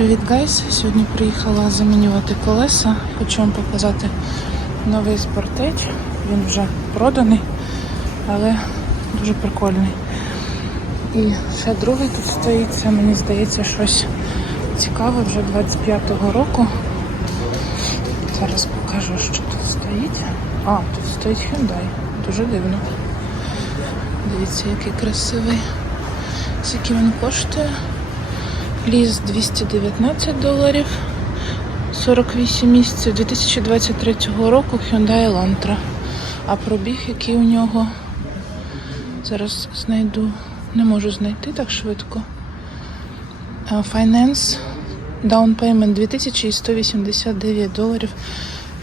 Привіт, гайс! Сьогодні приїхала замінювати колеса. Хочу вам показати новий спортеч. Він вже проданий, але дуже прикольний. І ще другий тут стоїть. Це мені здається щось цікаве вже 25-го року. Зараз покажу, що тут стоїть. А, тут стоїть Hyundai. Дуже дивно. Дивіться, який красивий. Скільки він коштує? Ліс 219 доларів, 48 місяців 2023 року Hyundai Elantra. А пробіг, який у нього, зараз знайду, не можу знайти так швидко. Finance Down Payment 2189 доларів,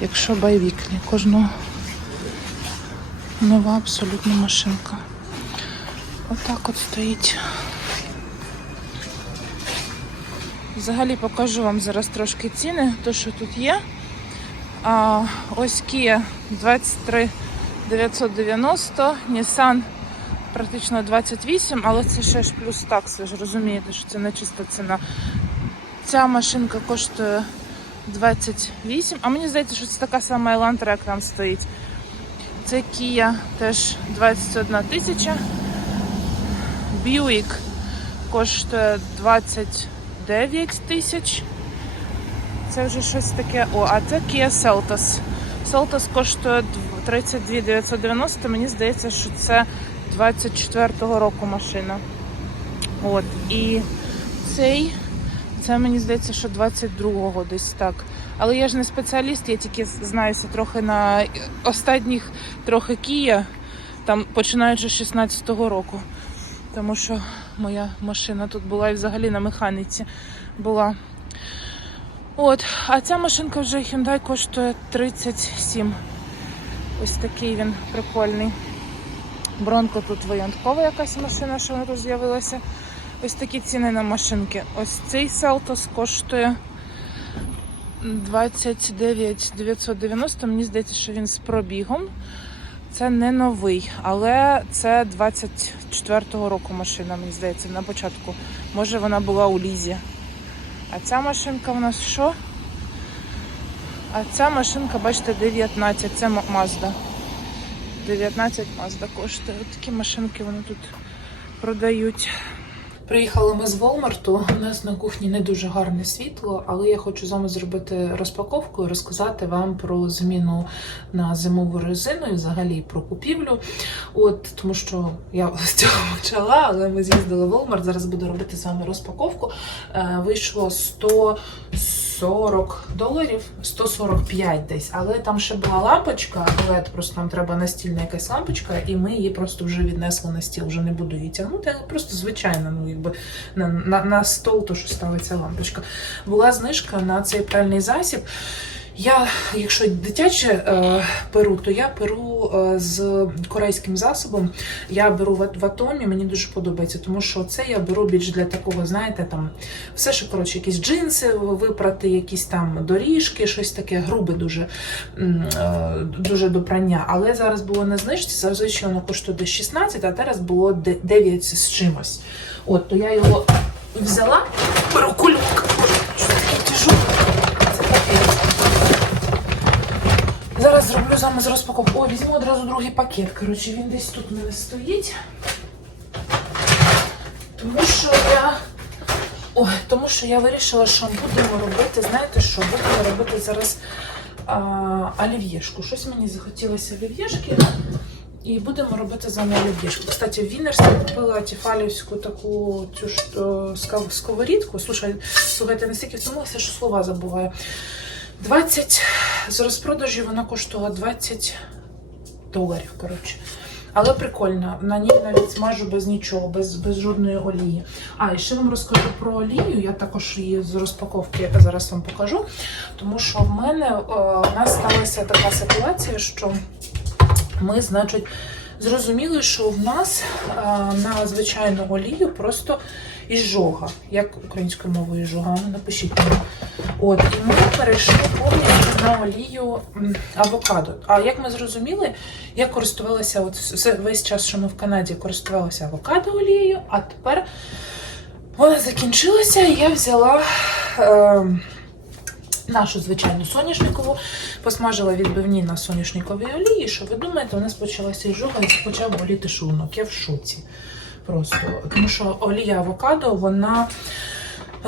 якщо байвіклі. Кожного нова абсолютно машинка. Отак от стоїть. Взагалі покажу вам зараз трошки ціни, то що тут є. А, ось Kia 23 990, Nissan практично 28, але це ще ж плюс такс, ви ж розумієте, що це не чиста ціна. Ця машинка коштує 28, а мені здається, що це така сама Elantra, як там стоїть. Це Kia теж 21 тисяча. Buick коштує 20 9 тисяч. Це вже щось таке. О, а це Kia Seltos. Seltos коштує 32 990. Мені здається, що це 24-го року машина. От. І цей, це мені здається, що 22-го десь так. Але я ж не спеціаліст, я тільки знаюся трохи на останніх трохи Kia, там починаючи з 16-го року. Тому що моя машина тут була і взагалі на механіці була. От, а ця машинка вже Hyundai коштує 37. Ось такий він прикольний. Бронко тут виянткова якась машина, що тут з'явилася. Ось такі ціни на машинки. Ось цей Селтос коштує 29 990. Мені здається, що він з пробігом. Це не новий, але це 24-го року машина, мені здається, на початку. Може вона була у Лізі. А ця машинка в нас що? А ця машинка, бачите, 19, це мазда. Mazda. 19 Mazda коштує. Такі машинки вони тут продають. Приїхали ми з Волмарту. У нас на кухні не дуже гарне світло, але я хочу з вами зробити розпаковку і розказати вам про зміну на зимову резину і взагалі про купівлю. От тому що я з цього почала, але ми з'їздили в Волмарт. Зараз буду робити з вами розпаковку. Вийшло Вийшло 140 доларів, 145 десь, але там ще була лампочка, але просто нам треба настільна якась лампочка, і ми її просто вже віднесли на стіл. Вже не буду її тягнути, але просто звичайно, ну якби на, на, на стол, то що ставиться лампочка. Була знижка на цей пральний засіб. Я, якщо дитяче е, перу, то я перу е, з корейським засобом. Я беру в, в атомі, мені дуже подобається, тому що це я беру більш для такого, знаєте, там все, що коротше, якісь джинси випрати, якісь там доріжки, щось таке грубе дуже, е, дуже до прання. Але зараз було на знижці, зазвичай воно коштує десь 16, а зараз було де- 9 з чимось. От, то я його взяла, беру кульок. Що таке тяжеле? Це капець. Зроблю з розпаковку. О, візьму одразу другий пакет. Коротше, він десь тут мене стоїть. Тому що я. Ой, тому що я вирішила, що будемо робити, знаєте що, будемо робити зараз а, олів'єшку. Щось мені захотілося олів'єшки. І будемо робити з вами олів'єшку. Кстати, в Вінерсі купила тіфалівську таку цю ж е, сковорідку. Слушай, слухайте, настільки втомилася, що слова забуваю. 20 з розпродажі вона коштувала 20 доларів. коротше. Але прикольно, на ній навіть смажу без нічого, без, без жодної олії. А, і ще вам розкажу про олію. Я також її з розпаковки зараз вам покажу. Тому що в мене е, у нас сталася така ситуація, що ми, значить, зрозуміли, що в нас е, на звичайну олію просто іжога. Як українською мовою іжога? Напишіть мені. От, і ми перейшли повністю на олію авокадо. А як ми зрозуміли, я користувалася от весь час, що ми в Канаді користувалася авокадо олією, а тепер вона закінчилася, і я взяла Е, Нашу звичайну соняшникову посмажила відбивні на соняшниковій олії. Що ви думаєте, у нас почалася іжога і почав боліти шлунок. Я в шоці. Просто тому що олія авокадо, вона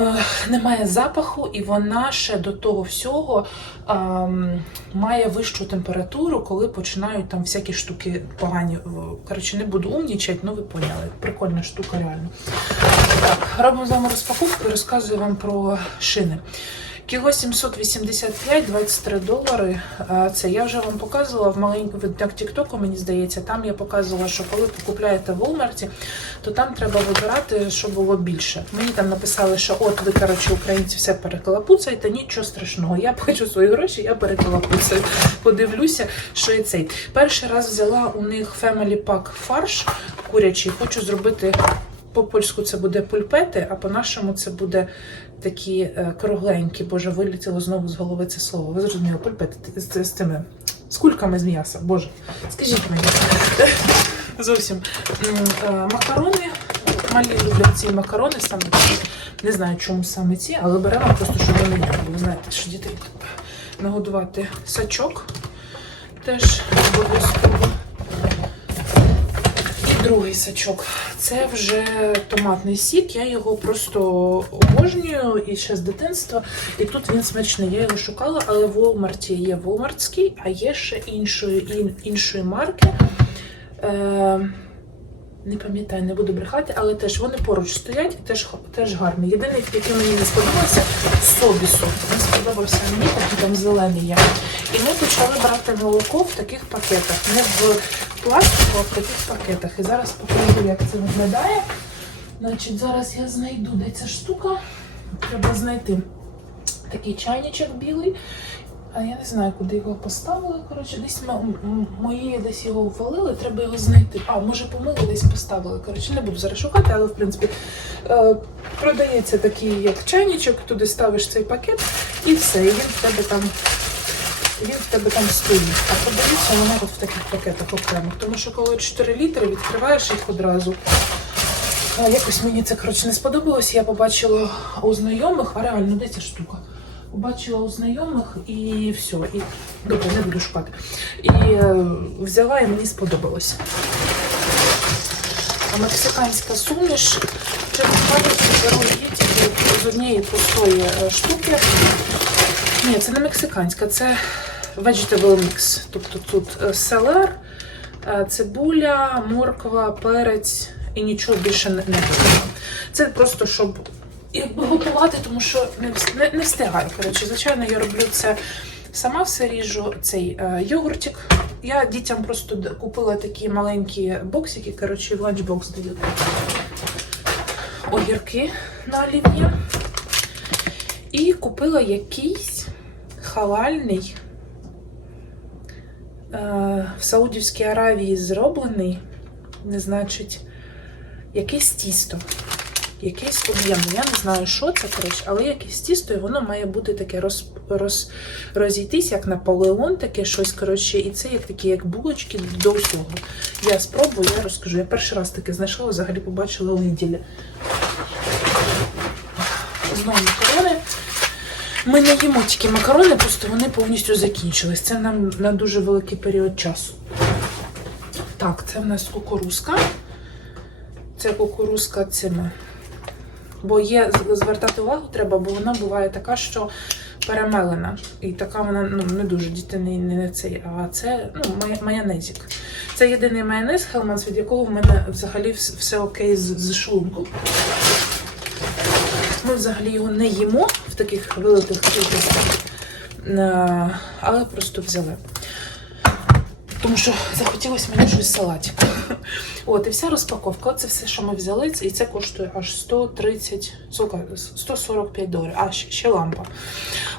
е, не має запаху, і вона ще до того всього ем, має вищу температуру, коли починають там всякі штуки погані. е, Коротше, не буду умнічати, ну ви поняли. Прикольна штука, реально. Так, робимо з вами розпаковку і розказую вам про шини. Кіло 785, 23 долари. Це я вже вам показувала в маленькому відео Тіктоку, мені здається. Там я показувала, що коли ви купляєте в Walmart, то там треба вибирати, щоб було більше. Мені там написали, що от ви, коротше, українці все переколопуцаєте, нічого страшного. Я хочу свої гроші, я переколопуцаю. Подивлюся, що і цей. Перший раз взяла у них Family Pack фарш курячий. Хочу зробити по-польську це буде пульпети, а по-нашому це буде такі е, кругленькі. Боже, вилетіло знову з голови це слово. Ви зрозуміли, пульпети з, з, тими з кульками з м'яса. Боже, скажіть мені. Зовсім е, макарони. Малі люблять ці макарони саме такі. Не знаю, чому саме ці, але беремо просто, щоб вони не були. Знаєте, що дітей нагодувати сачок. Теж обов'язково. Другий сачок. Це вже томатний сік. Я його просто обожнюю і ще з дитинства. І тут він смачний. Я його шукала, але в Walmart є Walmartський, а є ще іншої, ін- іншої марки. Е, не пам'ятаю, не буду брехати, але теж вони поруч стоять і теж, теж гарні. Єдиний, який мені не сподобався, собісу. Він сподобався мені, такий там зелений є. І ми почали брати молоко в таких пакетах, не в пластику, в таких пакетах. І зараз покажу, як це виглядає. Значить, зараз я знайду, де ця штука. Треба знайти такий чайничок білий. А я не знаю, куди його поставили. Коротше, десь мої десь його ввалили, треба його знайти. А, може, помили десь поставили. Коротше, не буду зараз шукати, але в принципі е, продається такий як чайничок, туди ставиш цей пакет і все. І він в тебе там. Він в тебе там стоїть, а продаються вони от в таких пакетах окремих. Тому що коли 4 літри відкриваєш їх одразу. А, якось мені це коротше не сподобалось. Я побачила у знайомих, а реально де ця штука? Побачила у знайомих і все. І добре, не буду шукати. І е, взяла і мені сподобалось. А мексиканська суміш. Чесно кажучи, беру її тільки з однієї пустої е, штуки. Ні, це не мексиканська, це vegetable mix. Тобто тут е, селер, е, цибуля, морква, перець і нічого більше не, буде. Це просто щоб якби готувати, тому що не, не, не встигаю. Коротше, звичайно, я роблю це сама все ріжу. Цей е, йогуртик. Я дітям просто купила такі маленькі боксики, коротше, в ланчбокс дають. Огірки на олів'є. І купила якийсь халальний е, в Саудівській Аравії зроблений, не значить, якесь тісто. Якесь об'ємне. Я не знаю, що це, коротше, але якесь тісто, і воно має бути таке роз, роз, розійтись, як Наполеон, таке щось, коротше, і це як такі, як булочки до всього. Я спробую, я розкажу. Я перший раз таке знайшла, взагалі побачила у неділі. Знову макарони. Ми не їмо тільки макарони, просто вони повністю закінчились. Це нам на дуже великий період часу. Так, це в нас кукурузка. Це кукурузка цими. Бо є звертати увагу треба, бо вона буває така, що перемелена. І така вона ну, не дуже діти не, не, цей. А це ну, майонезик. Це єдиний майонез Хелманс, від якого в мене взагалі все окей з, з шлунком. Ми взагалі його не їмо в таких великих кількостях, е, але просто взяли. Тому що захотілося мені щось салатик. От, і вся розпаковка. Це все, що ми взяли, і це коштує аж 130, сука, 145 доларів. А, ще лампа.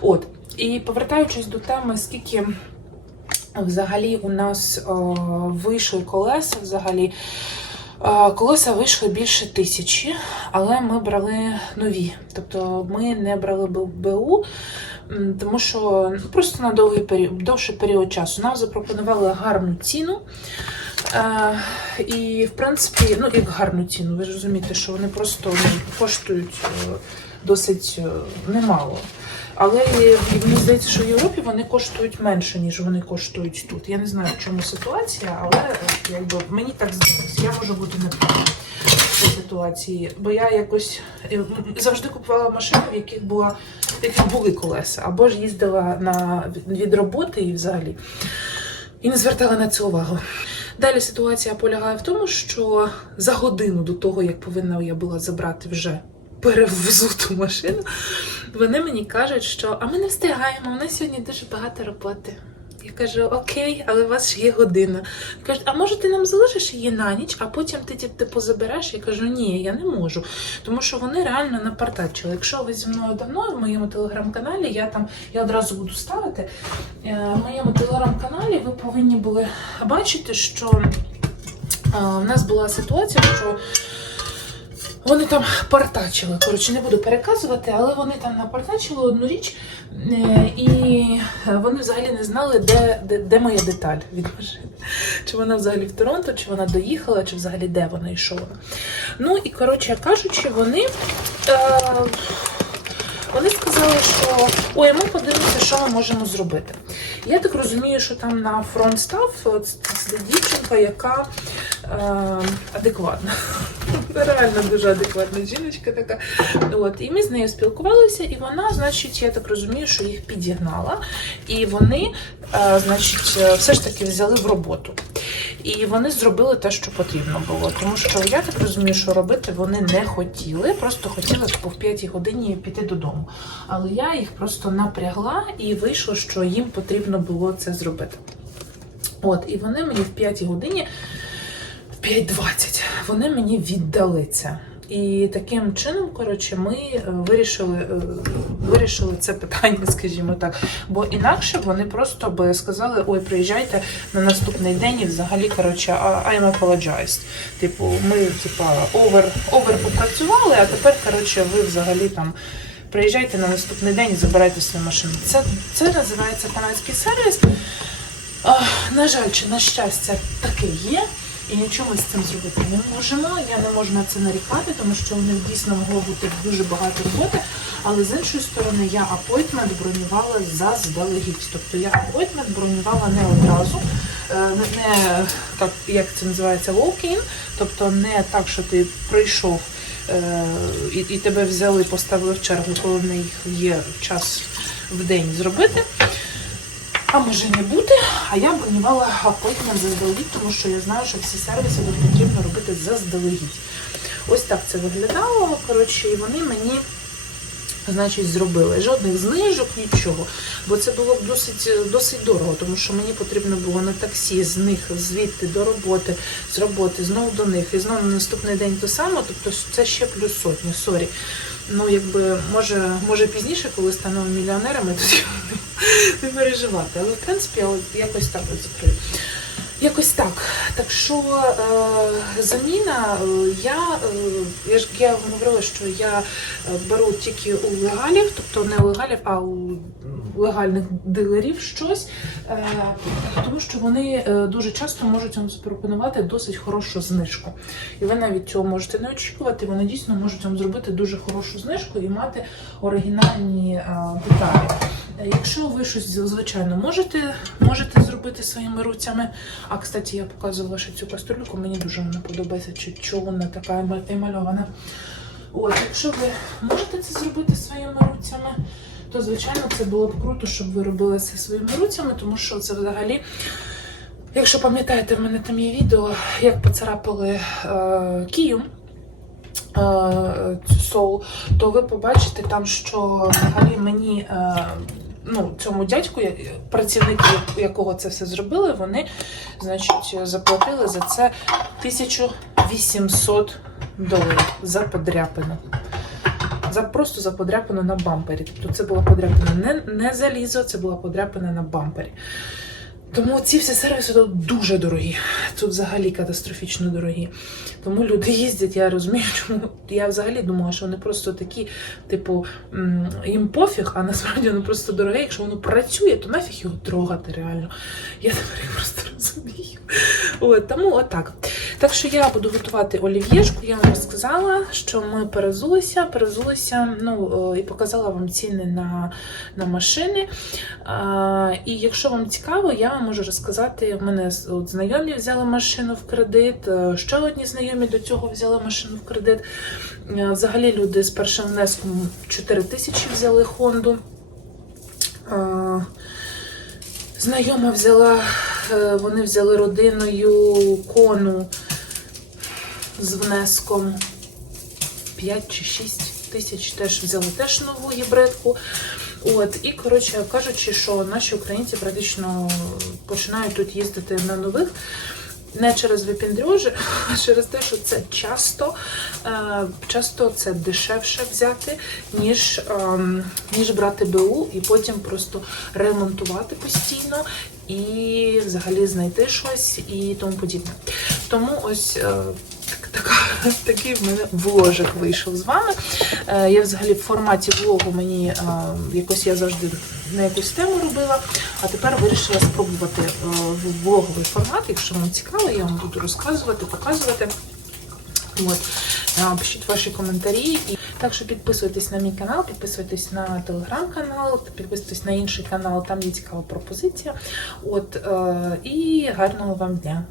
От. І повертаючись до теми, скільки взагалі у нас о, вийшли колеса взагалі. Колеса вийшли більше тисячі, але ми брали нові. Тобто ми не брали БУ, тому що просто на довгий період, довший період часу нам запропонували гарну ціну. І, в принципі, ну як гарну ціну, ви розумієте, що вони просто ну, коштують е, досить е, немало. Але е, мені здається, що в Європі вони коштують менше, ніж вони коштують тут. Я не знаю, в чому ситуація, але е, якби мені так здалося. Я можу бути не в цій ситуації, бо я якось е, завжди купувала машини, в яких була в яких були колеса, або ж їздила на від роботи і взагалі. І не звертала на це увагу. Далі ситуація полягає в тому, що за годину до того, як повинна я була забрати вже перевзуту машину, вони мені кажуть, що а ми не встигаємо, у нас сьогодні дуже багато роботи. Я кажу, окей, але у вас ж є година. Кажуть, а може ти нам залишиш її на ніч, а потім ти типу забереш? Я кажу, ні, я не можу. Тому що вони реально напартачили. Якщо ви зі мною давно в моєму телеграм-каналі, я там я одразу буду ставити. е, В моєму телеграм-каналі ви повинні були бачити, що е, в нас була ситуація, що вони там партачили. Коротше, не буду переказувати, але вони там напартачили одну річ, е, і вони взагалі не знали, де, де, де моя деталь від машини. Чи вона взагалі в Торонто, чи вона доїхала, чи взагалі де вона вона. Ну і коротше кажучи, вони. Е, вони сказали, що ой, ми подивимося, що ми можемо зробити. Я так розумію, що там на фронт став дівчинка, яка е, адекватна. Реально дуже адекватна жіночка така. От, і ми з нею спілкувалися, і вона, значить, я так розумію, що їх підігнала. І вони, е, значить, е, все ж таки взяли в роботу. І вони зробили те, що потрібно було. Тому що я так розумію, що робити вони не хотіли, просто хотіли типу, в п'ятій годині піти додому. Але я їх просто напрягла і вийшло, що їм потрібно було це зробити. От, і вони мені в п'ятій годині, 5.20, вони мені віддали це. І таким чином, коротше, ми е, вирішили, е, вирішили це питання, скажімо так. Бо інакше вони просто би сказали: ой, приїжджайте на наступний день і взагалі, коротше, I'm apologized. Типу, ми типа овер, овер попрацювали, а тепер, коротше, ви взагалі там. Приїжджайте на наступний день і забирайте свою машину. Це, це називається канадський сервіс. А, на жаль, чи на щастя, таке є. І нічого ми з цим зробити не можемо. Я не можу на це нарікати, тому що у них дійсно могло бути дуже багато роботи. Але з іншої сторони, я апойтмент бронювала заздалегідь. Тобто я апойтмент бронювала не одразу, е, не, так, як це називається, walk-in, тобто не так, що ти прийшов е, і, і тебе взяли, поставили в чергу, коли в них є час в день зробити. А може не бути, а я бронювала апойтмент заздалегідь, тому що я знаю, що всі сервіси тут потрібно робити заздалегідь. Ось так це виглядало. Коротше, і вони мені, значить, зробили. Жодних знижок, нічого. Бо це було б досить, досить дорого, тому що мені потрібно було на таксі з них звідти до роботи, з роботи, знову до них, і знову на наступний день то саме, тобто це ще плюс сотню, сорі. Ну, якби, може, може пізніше, коли станемо мільйонерами, тоді не переживати. Але в принципі, я якось так от закрию. Якось так. Так що е, заміна, е, я, е, я ж я говорила, що я е, беру тільки у легалів, тобто не у легалів, а у легальних дилерів щось, е, тому що вони е, дуже часто можуть вам запропонувати досить хорошу знижку. І ви навіть цього можете не очікувати. Вони дійсно можуть вам зробити дуже хорошу знижку і мати оригінальні е, деталі. Е, Якщо ви щось звичайно можете, можете зробити своїми руцями. А кстати, я показувала ще цю кастрюльку, мені дуже вона подобається, чого вона така ема- емальована. От, якщо ви можете це зробити своїми руцями, то звичайно це було б круто, щоб ви робили це своїми руцями, тому що це взагалі. Якщо пам'ятаєте, в мене там є відео, як поцарапали е, Кию е, цю соул, то ви побачите там, що взагалі мені. Е, Ну, цьому дядьку, працівники, якого це все зробили, вони, значить, заплатили за це 1800 доларів за подряпину. За просто за подряпину на бампері. Тобто це була подряпина не, не залізо, це була подряпина на бампері. Тому ці всі сервіси тут дуже дорогі. Тут взагалі катастрофічно дорогі. Тому люди їздять, я розумію, чому я взагалі думала, що вони просто такі, типу, їм пофіг, а насправді воно просто дороге. Якщо воно працює, то нафіг його трогати реально. Я тепер їх просто розумію. От, тому отак. Так що я буду готувати олів'єшку. Я вам сказала, що ми перезулися, перезулися, ну е, і показала вам ціни на, на машини. А, і якщо вам цікаво, я вам можу розказати. В мене от, знайомі взяли машину в кредит, е, ще одні знайомі до цього взяли машину в кредит. Е, Взагалі люди з першим внеском 4 тисячі взяли Хонду. Знайома взяла, вони взяли родиною кону з внеском 5 чи 6 тисяч теж взяли теж нову гібридку. От, і коротше кажучи, що наші українці практично починають тут їздити на нових. Не через випіндрьожі, а через те, що це часто, е, часто це дешевше взяти, ніж, ем, ніж брати БУ і потім просто ремонтувати постійно і взагалі знайти щось і тому подібне. Тому ось е, така, такий в мене вложик вийшов з вами. Е, Я взагалі в форматі влогу мені е, якось я завжди на якусь тему робила, а тепер вирішила спробувати е, влоговий формат. Якщо вам цікаво, я вам буду розказувати, показувати. От. Пишіть ваші коментарі. Так що підписуйтесь на мій канал, підписуйтесь на телеграм-канал, підписуйтесь на інший канал, там є цікава пропозиція. От, і гарного вам дня!